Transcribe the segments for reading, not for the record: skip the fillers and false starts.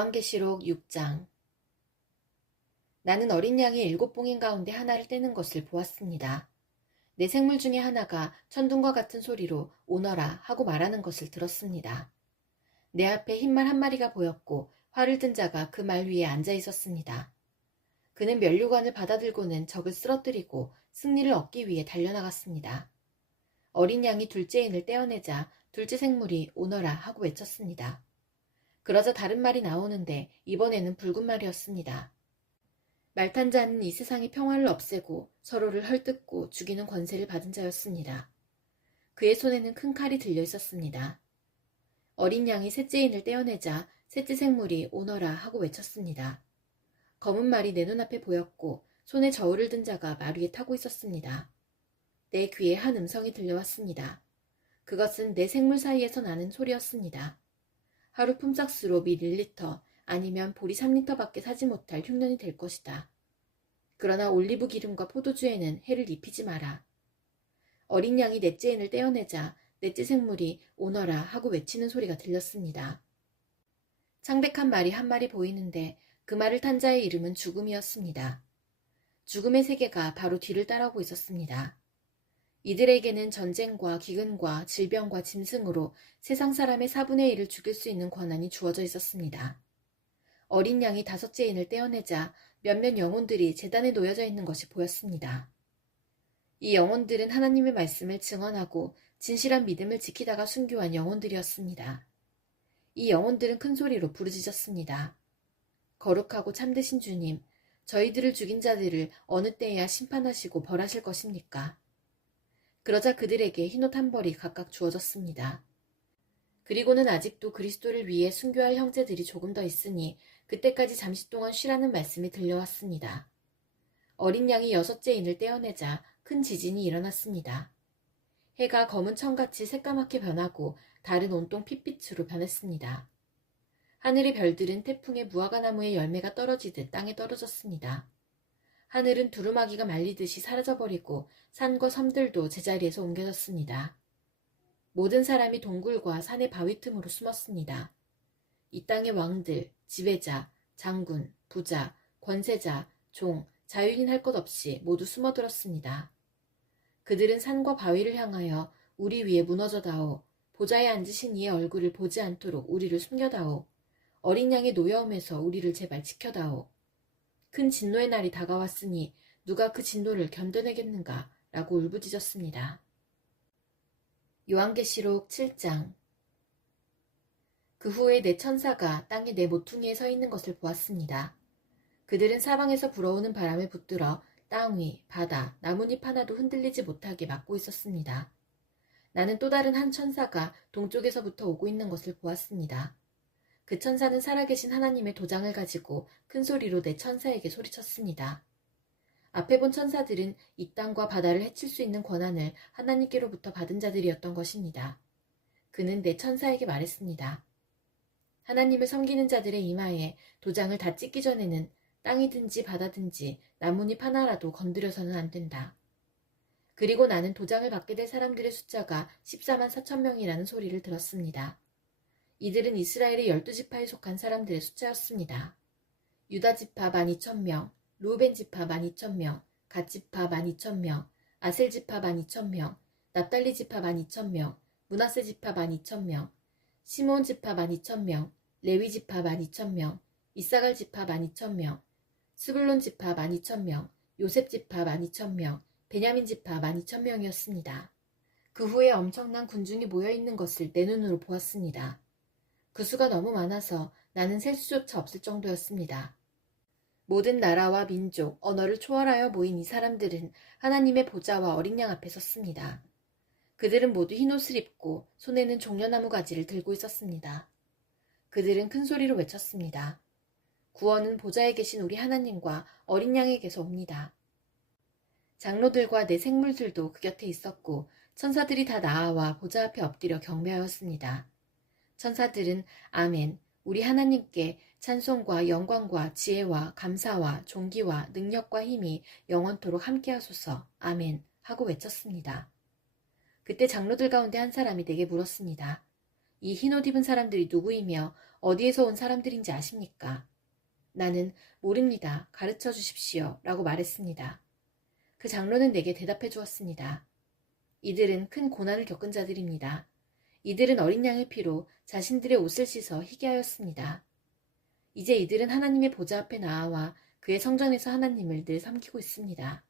요한계시록 6장. 나는 어린 양이 7봉인 가운데 하나를 떼는 것을 보았습니다. 내 생물 중에 하나가 천둥과 같은 소리로 오너라 하고 말하는 것을 들었습니다. 내 앞에 흰말 한 마리가 보였고 활을 든 자가 그 말 위에 앉아 있었습니다. 그는 면류관을 받아들고는 적을 쓰러뜨리고 승리를 얻기 위해 달려나갔습니다. 어린 양이 둘째 인을 떼어내자 둘째 생물이 오너라 하고 외쳤습니다. 그러자 다른 말이 나오는데 이번에는 붉은 말이었습니다. 말탄 자는 이 세상의 평화를 없애고 서로를 헐뜯고 죽이는 권세를 받은 자였습니다. 그의 손에는 큰 칼이 들려 있었습니다. 어린 양이 셋째 인을 떼어내자 셋째 생물이 오너라 하고 외쳤습니다. 검은 말이 내 눈앞에 보였고 손에 저울을 든 자가 말 위에 타고 있었습니다. 내 귀에 한 음성이 들려왔습니다. 그것은 내 생물 사이에서 나는 소리였습니다. 하루 품삯으로 밀 1리터 아니면 보리 3리터밖에 사지 못할 흉년이 될 것이다. 그러나 올리브 기름과 포도주에는 해를 입히지 마라. 어린 양이 넷째 인을 떼어내자 넷째 생물이 오너라 하고 외치는 소리가 들렸습니다. 창백한 말이 한 마리 보이는데 그 말을 탄 자의 이름은 죽음이었습니다. 죽음의 세계가 바로 뒤를 따라오고 있었습니다. 이들에게는 전쟁과 기근과 질병과 짐승으로 세상 사람의 4분의 1을 죽일 수 있는 권한이 주어져 있었습니다. 어린 양이 다섯째 인을 떼어내자 몇몇 영혼들이 제단에 놓여져 있는 것이 보였습니다. 이 영혼들은 하나님의 말씀을 증언하고 진실한 믿음을 지키다가 순교한 영혼들이었습니다. 이 영혼들은 큰 소리로 부르짖었습니다. 거룩하고 참되신 주님, 저희들을 죽인 자들을 어느 때에야 심판하시고 벌하실 것입니까? 그러자 그들에게 흰옷 한 벌이 각각 주어졌습니다. 그리고는 아직도 그리스도를 위해 순교할 형제들이 조금 더 있으니 그때까지 잠시 동안 쉬라는 말씀이 들려왔습니다. 어린 양이 여섯째 인을 떼어내자 큰 지진이 일어났습니다. 해가 검은 천같이 새까맣게 변하고 달은 온통 핏빛으로 변했습니다. 하늘의 별들은 태풍에 무화과나무의 열매가 떨어지듯 땅에 떨어졌습니다. 하늘은 두루마기가 말리듯이 사라져버리고 산과 섬들도 제자리에서 옮겨졌습니다. 모든 사람이 동굴과 산의 바위 틈으로 숨었습니다. 이 땅의 왕들, 지배자, 장군, 부자, 권세자, 종, 자유인 할 것 없이 모두 숨어들었습니다. 그들은 산과 바위를 향하여 우리 위에 무너져다오. 보좌에 앉으신 이의 얼굴을 보지 않도록 우리를 숨겨다오. 어린 양의 노여움에서 우리를 제발 지켜다오. 큰 진노의 날이 다가왔으니 누가 그 진노를 견뎌내겠는가? 라고 울부짖었습니다. 요한계시록 7장. 그 후에 내 천사가 땅에 내 모퉁이에 서 있는 것을 보았습니다. 그들은 사방에서 불어오는 바람에 붙들어 땅 위, 바다, 나뭇잎 하나도 흔들리지 못하게 막고 있었습니다. 나는 또 다른 한 천사가 동쪽에서부터 오고 있는 것을 보았습니다. 그 천사는 살아계신 하나님의 도장을 가지고 큰 소리로 내 천사에게 소리쳤습니다. 앞에 본 천사들은 이 땅과 바다를 해칠 수 있는 권한을 하나님께로부터 받은 자들이었던 것입니다. 그는 내 천사에게 말했습니다. 하나님을 섬기는 자들의 이마에 도장을 다 찍기 전에는 땅이든지 바다든지 나뭇잎 하나라도 건드려서는 안 된다. 그리고 나는 도장을 받게 될 사람들의 숫자가 14만 4천 명이라는 소리를 들었습니다. 이들은 이스라엘의 12지파에 속한 사람들의 숫자였습니다. 유다지파 12,000명, 루벤지파 12,000명, 갓지파 12,000명, 아셀지파 12,000명, 납달리지파 12,000명, 므낫세지파 12,000명, 시몬지파 12,000명, 레위지파 12,000명, 이사갈지파 12,000명, 스불론지파 12,000명, 요셉지파 12,000명, 베냐민지파 12,000명이었습니다. 그 후에 엄청난 군중이 모여있는 것을 내 눈으로 보았습니다. 그 수가 너무 많아서 나는 셀 수조차 없을 정도였습니다. 모든 나라와 민족, 언어를 초월하여 모인 이 사람들은 하나님의 보좌와 어린 양 앞에 섰습니다. 그들은 모두 흰옷을 입고 손에는 종려나무 가지를 들고 있었습니다. 그들은 큰 소리로 외쳤습니다. 구원은 보좌에 계신 우리 하나님과 어린 양에게서 옵니다. 장로들과 내 생물들도 그 곁에 있었고 천사들이 다 나아와 보좌 앞에 엎드려 경배하였습니다. 천사들은 아멘, 우리 하나님께 찬송과 영광과 지혜와 감사와 존귀와 능력과 힘이 영원토록 함께하소서 아멘 하고 외쳤습니다. 그때 장로들 가운데 한 사람이 내게 물었습니다. 이 흰옷 입은 사람들이 누구이며 어디에서 온 사람들인지 아십니까? 나는 모릅니다. 가르쳐 주십시오. 라고 말했습니다. 그 장로는 내게 대답해 주었습니다. 이들은 큰 고난을 겪은 자들입니다. 이들은 어린 양의 피로 자신들의 옷을 씻어 희게 하였습니다. 이제 이들은 하나님의 보좌 앞에 나아와 그의 성전에서 하나님을 늘 섬기고 있습니다.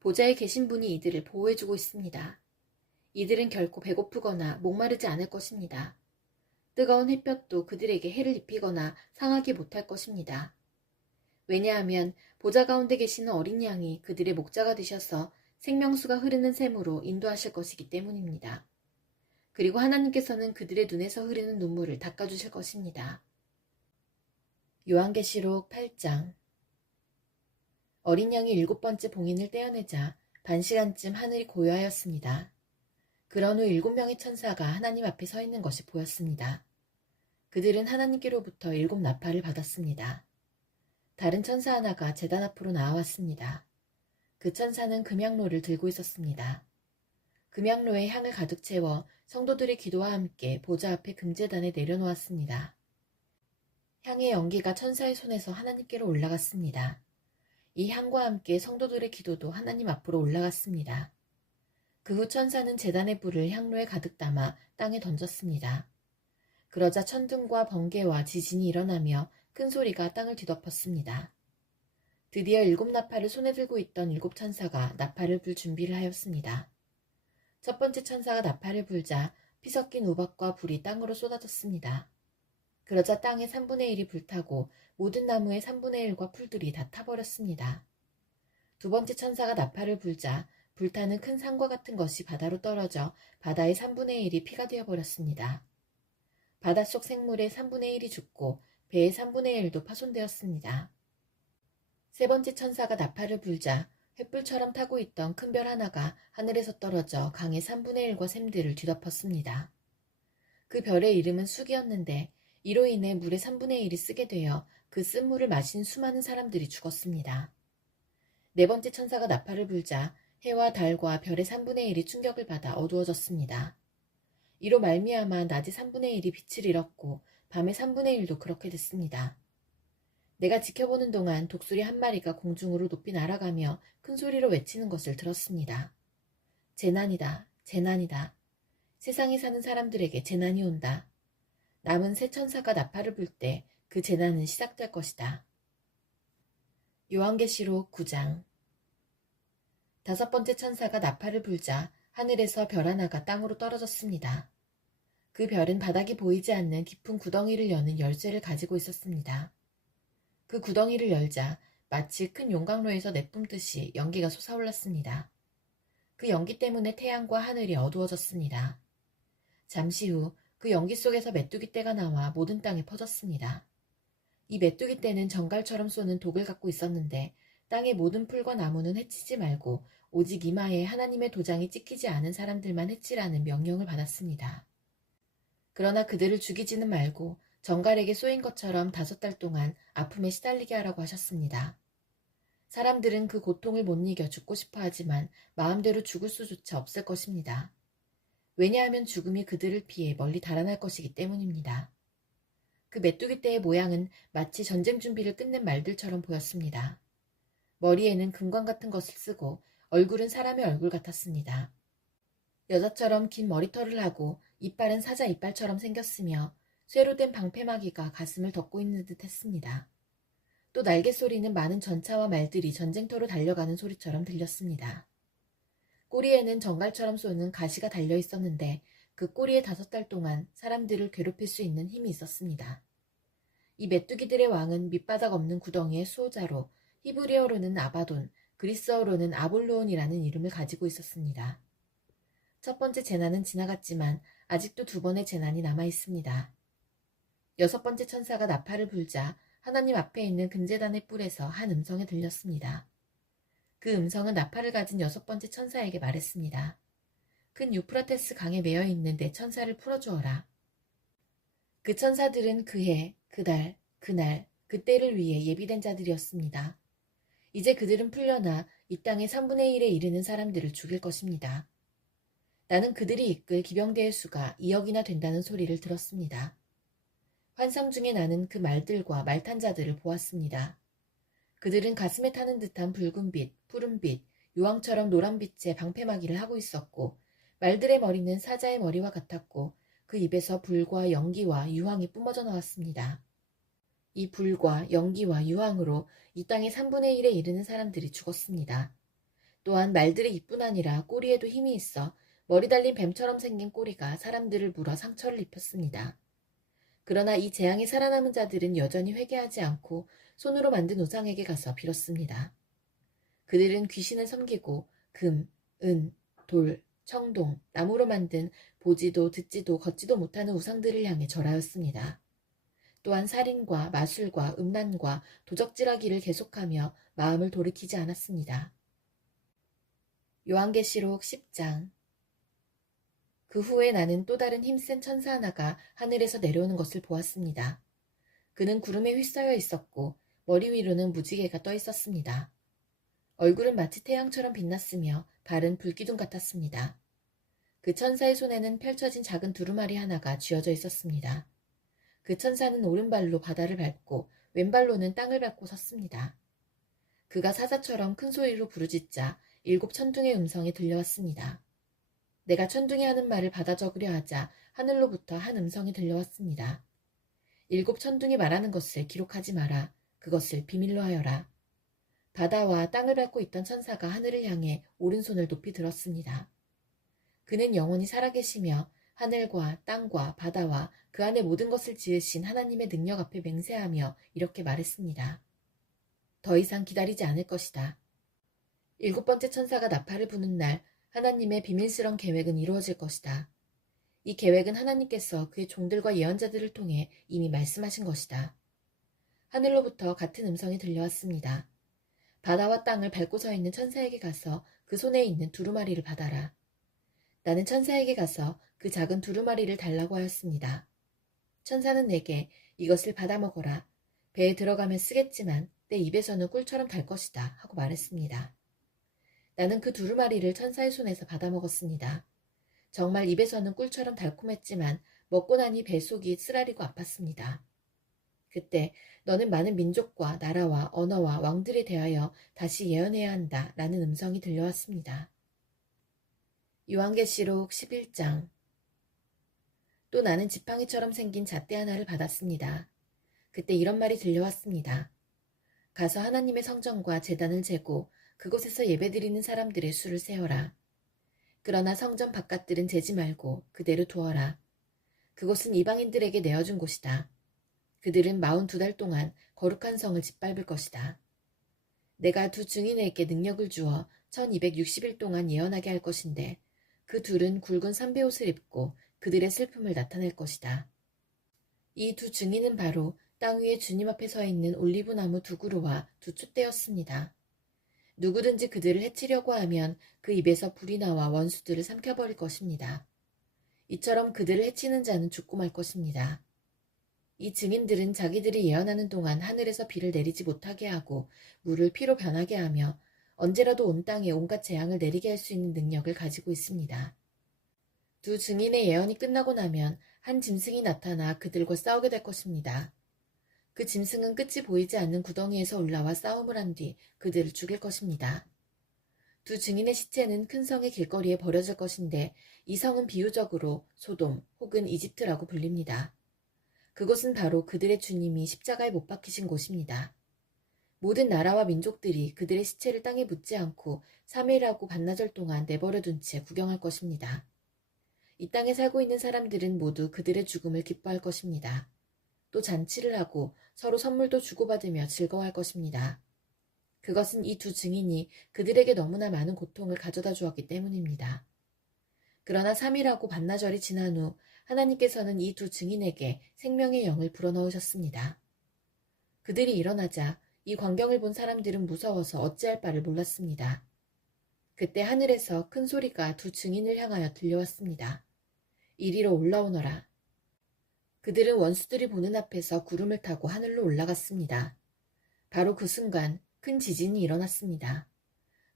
보좌에 계신 분이 이들을 보호해주고 있습니다. 이들은 결코 배고프거나 목마르지 않을 것입니다. 뜨거운 햇볕도 그들에게 해를 입히거나 상하게 못할 것입니다. 왜냐하면 보좌 가운데 계시는 어린 양이 그들의 목자가 되셔서 생명수가 흐르는 샘으로 인도하실 것이기 때문입니다. 그리고 하나님께서는 그들의 눈에서 흐르는 눈물을 닦아주실 것입니다. 요한계시록 8장. 어린 양이 7번째 봉인을 떼어내자 반시간쯤 하늘이 고요하였습니다. 그런 후 7명의 천사가 하나님 앞에 서 있는 것이 보였습니다. 그들은 하나님께로부터 7나팔을 받았습니다. 다른 천사 하나가 제단 앞으로 나와왔습니다. 그 천사는 금향로를 들고 있었습니다. 금향로에 향을 가득 채워 성도들의 기도와 함께 보좌 앞에 금제단에 내려놓았습니다. 향의 연기가 천사의 손에서 하나님께로 올라갔습니다. 이 향과 함께 성도들의 기도도 하나님 앞으로 올라갔습니다. 그 후 천사는 제단의 불을 향로에 가득 담아 땅에 던졌습니다. 그러자 천둥과 번개와 지진이 일어나며 큰 소리가 땅을 뒤덮었습니다. 드디어 7나팔을 손에 들고 있던 7천사가 나팔을 불 준비를 하였습니다. 첫 번째 천사가 나팔을 불자 피 섞인 우박과 불이 땅으로 쏟아졌습니다. 그러자 땅의 3분의 1이 불타고 모든 나무의 3분의 1과 풀들이 다 타버렸습니다. 두 번째 천사가 나팔을 불자 불타는 큰 산과 같은 것이 바다로 떨어져 바다의 3분의 1이 피가 되어버렸습니다. 바닷속 생물의 3분의 1이 죽고 배의 3분의 1도 파손되었습니다. 세 번째 천사가 나팔을 불자 횃불처럼 타고 있던 큰 별 하나가 하늘에서 떨어져 강의 3분의 1과 샘들을 뒤덮었습니다. 그 별의 이름은 쑥이었는데 이로 인해 물의 3분의 1이 쓰게 되어 그 쓴물을 마신 수많은 사람들이 죽었습니다. 네 번째 천사가 나팔을 불자 해와 달과 별의 3분의 1이 충격을 받아 어두워졌습니다. 이로 말미암아 낮의 3분의 1이 빛을 잃었고 밤의 3분의 1도 그렇게 됐습니다. 내가 지켜보는 동안 독수리 한 마리가 공중으로 높이 날아가며 큰 소리로 외치는 것을 들었습니다. 재난이다, 재난이다. 세상에 사는 사람들에게 재난이 온다. 남은 새 천사가 나팔을 불 때 그 재난은 시작될 것이다. 요한계시록 9장. 다섯 번째 천사가 나팔을 불자 하늘에서 별 하나가 땅으로 떨어졌습니다. 그 별은 바닥이 보이지 않는 깊은 구덩이를 여는 열쇠를 가지고 있었습니다. 그 구덩이를 열자 마치 큰 용광로에서 내뿜듯이 연기가 솟아올랐습니다. 그 연기 때문에 태양과 하늘이 어두워졌습니다. 잠시 후 그 연기 속에서 메뚜기 떼가 나와 모든 땅에 퍼졌습니다. 이 메뚜기 떼는 정갈처럼 쏘는 독을 갖고 있었는데 땅의 모든 풀과 나무는 해치지 말고 오직 이마에 하나님의 도장이 찍히지 않은 사람들만 해치라는 명령을 받았습니다. 그러나 그들을 죽이지는 말고 정갈에게 쏘인 것처럼 5달 동안 아픔에 시달리게 하라고 하셨습니다. 사람들은 그 고통을 못 이겨 죽고 싶어 하지만 마음대로 죽을 수조차 없을 것입니다. 왜냐하면 죽음이 그들을 피해 멀리 달아날 것이기 때문입니다. 그 메뚜기 떼의 모양은 마치 전쟁 준비를 끝낸 말들처럼 보였습니다. 머리에는 금관 같은 것을 쓰고 얼굴은 사람의 얼굴 같았습니다. 여자처럼 긴 머리털을 하고 이빨은 사자 이빨처럼 생겼으며 쇠로 된 방패막이가 가슴을 덮고 있는 듯 했습니다. 또 날개 소리는 많은 전차와 말들이 전쟁터로 달려가는 소리처럼 들렸습니다. 꼬리에는 정갈처럼 쏘는 가시가 달려 있었는데 그 꼬리에 5달 동안 사람들을 괴롭힐 수 있는 힘이 있었습니다. 이 메뚜기들의 왕은 밑바닥 없는 구덩이의 수호자로 히브리어로는 아바돈, 그리스어로는 아볼로온이라는 이름을 가지고 있었습니다. 첫 번째 재난은 지나갔지만 아직도 2번의 재난이 남아 있습니다. 6번째 천사가 나팔을 불자 하나님 앞에 있는 금제단의 뿔에서 한 음성이 들렸습니다. 그 음성은 나팔을 가진 6번째 천사에게 말했습니다. 큰 유프라테스 강에 매여 있는 내 천사를 풀어주어라. 그 천사들은 그 해, 그 달, 그날, 그때를 위해 예비된 자들이었습니다. 이제 그들은 풀려나 이 땅의 3분의 1에 이르는 사람들을 죽일 것입니다. 나는 그들이 이끌 기병대의 수가 2억이나 된다는 소리를 들었습니다. 환상 중에 나는 그 말들과 말탄 자들을 보았습니다. 그들은 가슴에 타는 듯한 붉은빛, 푸른빛, 유황처럼 노란빛의 방패막이를 하고 있었고 말들의 머리는 사자의 머리와 같았고 그 입에서 불과 연기와 유황이 뿜어져 나왔습니다. 이 불과 연기와 유황으로 이 땅의 3분의 1에 이르는 사람들이 죽었습니다. 또한 말들의 입뿐 아니라 꼬리에도 힘이 있어 머리 달린 뱀처럼 생긴 꼬리가 사람들을 물어 상처를 입혔습니다. 그러나 이 재앙에 살아남은 자들은 여전히 회개하지 않고 손으로 만든 우상에게 가서 빌었습니다. 그들은 귀신을 섬기고 금, 은, 돌, 청동, 나무로 만든 보지도 듣지도 걷지도 못하는 우상들을 향해 절하였습니다. 또한 살인과 마술과 음란과 도적질하기를 계속하며 마음을 돌이키지 않았습니다. 요한계시록 10장. 그 후에 나는 또 다른 힘센 천사 하나가 하늘에서 내려오는 것을 보았습니다. 그는 구름에 휩싸여 있었고 머리 위로는 무지개가 떠 있었습니다. 얼굴은 마치 태양처럼 빛났으며 발은 불기둥 같았습니다. 그 천사의 손에는 펼쳐진 작은 두루마리 하나가 쥐어져 있었습니다. 그 천사는 오른발로 바다를 밟고 왼발로는 땅을 밟고 섰습니다. 그가 사자처럼 큰 소리로 부르짖자 7 천둥의 음성이 들려왔습니다. 내가 천둥이 하는 말을 받아 적으려 하자 하늘로부터 한 음성이 들려왔습니다. 7 천둥이 말하는 것을 기록하지 마라. 그것을 비밀로 하여라. 바다와 땅을 밟고 있던 천사가 하늘을 향해 오른손을 높이 들었습니다. 그는 영원히 살아계시며 하늘과 땅과 바다와 그 안에 모든 것을 지으신 하나님의 능력 앞에 맹세하며 이렇게 말했습니다. 더 이상 기다리지 않을 것이다. 7번째 천사가 나팔을 부는 날 하나님의 비밀스러운 계획은 이루어질 것이다. 이 계획은 하나님께서 그의 종들과 예언자들을 통해 이미 말씀하신 것이다. 하늘로부터 같은 음성이 들려왔습니다. 바다와 땅을 밟고 서 있는 천사에게 가서 그 손에 있는 두루마리를 받아라. 나는 천사에게 가서 그 작은 두루마리를 달라고 하였습니다. 천사는 내게 이것을 받아 먹어라. 배에 들어가면 쓰겠지만 내 입에서는 꿀처럼 달 것이다 하고 말했습니다. 나는 그 두루마리를 천사의 손에서 받아 먹었습니다. 정말 입에서는 꿀처럼 달콤했지만 먹고 나니 뱃속이 쓰라리고 아팠습니다. 그때 너는 많은 민족과 나라와 언어와 왕들에 대하여 다시 예언해야 한다 라는 음성이 들려왔습니다. 요한계시록 11장. 또 나는 지팡이처럼 생긴 잣대 하나를 받았습니다. 그때 이런 말이 들려왔습니다. 가서 하나님의 성전과 제단을 재고 그곳에서 예배드리는 사람들의 수를 세어라. 그러나 성전 바깥들은 재지 말고 그대로 두어라. 그곳은 이방인들에게 내어준 곳이다. 그들은 42달 동안 거룩한 성을 짓밟을 것이다. 내가 두 증인에게 능력을 주어 1260일 동안 예언하게 할 것인데 그 둘은 굵은 삼배옷을 입고 그들의 슬픔을 나타낼 것이다. 이 두 증인은 바로 땅 위에 주님 앞에 서 있는 올리브나무 2그루와 2촛대였습니다. 누구든지 그들을 해치려고 하면 그 입에서 불이 나와 원수들을 삼켜버릴 것입니다. 이처럼 그들을 해치는 자는 죽고 말 것입니다. 이 증인들은 자기들이 예언하는 동안 하늘에서 비를 내리지 못하게 하고 물을 피로 변하게 하며 언제라도 온 땅에 온갖 재앙을 내리게 할 수 있는 능력을 가지고 있습니다. 두 증인의 예언이 끝나고 나면 한 짐승이 나타나 그들과 싸우게 될 것입니다. 그 짐승은 끝이 보이지 않는 구덩이에서 올라와 싸움을 한 뒤 그들을 죽일 것입니다. 두 증인의 시체는 큰 성의 길거리에 버려질 것인데 이 성은 비유적으로 소돔 혹은 이집트라고 불립니다. 그곳은 바로 그들의 주님이 십자가에 못 박히신 곳입니다. 모든 나라와 민족들이 그들의 시체를 땅에 묻지 않고 3일하고 반나절 동안 내버려 둔 채 구경할 것입니다. 이 땅에 살고 있는 사람들은 모두 그들의 죽음을 기뻐할 것입니다. 또 잔치를 하고 서로 선물도 주고받으며 즐거워할 것입니다. 그것은 이 두 증인이 그들에게 너무나 많은 고통을 가져다 주었기 때문입니다. 그러나 3일하고 반나절이 지난 후 하나님께서는 이 두 증인에게 생명의 영을 불어넣으셨습니다. 그들이 일어나자 이 광경을 본 사람들은 무서워서 어찌할 바를 몰랐습니다. 그때 하늘에서 큰 소리가 두 증인을 향하여 들려왔습니다. 이리로 올라오너라. 그들은 원수들이 보는 앞에서 구름을 타고 하늘로 올라갔습니다. 바로 그 순간 큰 지진이 일어났습니다.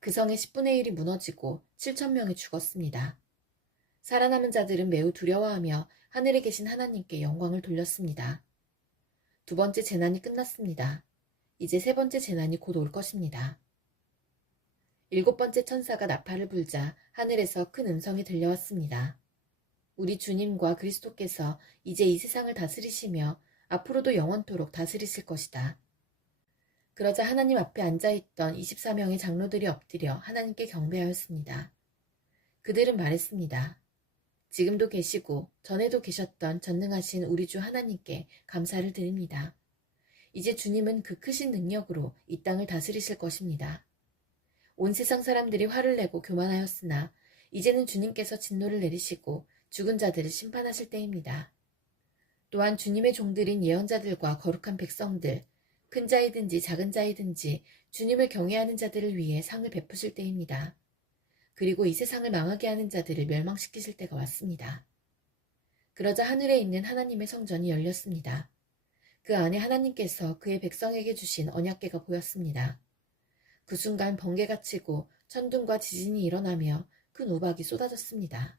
그 성의 10분의 1이 무너지고 7,000명이 죽었습니다. 살아남은 자들은 매우 두려워하며 하늘에 계신 하나님께 영광을 돌렸습니다. 두 번째 재난이 끝났습니다. 이제 세 번째 재난이 곧 올 것입니다. 일곱 번째 천사가 나팔을 불자 하늘에서 큰 음성이 들려왔습니다. 우리 주님과 그리스도께서 이제 이 세상을 다스리시며 앞으로도 영원토록 다스리실 것이다. 그러자 하나님 앞에 앉아있던 24명의 장로들이 엎드려 하나님께 경배하였습니다. 그들은 말했습니다. 지금도 계시고 전에도 계셨던 전능하신 우리 주 하나님께 감사를 드립니다. 이제 주님은 그 크신 능력으로 이 땅을 다스리실 것입니다. 온 세상 사람들이 화를 내고 교만하였으나 이제는 주님께서 진노를 내리시고 죽은 자들을 심판하실 때입니다. 또한 주님의 종들인 예언자들과 거룩한 백성들, 큰 자이든지 작은 자이든지 주님을 경외하는 자들을 위해 상을 베푸실 때입니다. 그리고 이 세상을 망하게 하는 자들을 멸망시키실 때가 왔습니다. 그러자 하늘에 있는 하나님의 성전이 열렸습니다. 그 안에 하나님께서 그의 백성에게 주신 언약궤가 보였습니다. 그 순간 번개가 치고 천둥과 지진이 일어나며 큰 우박이 쏟아졌습니다.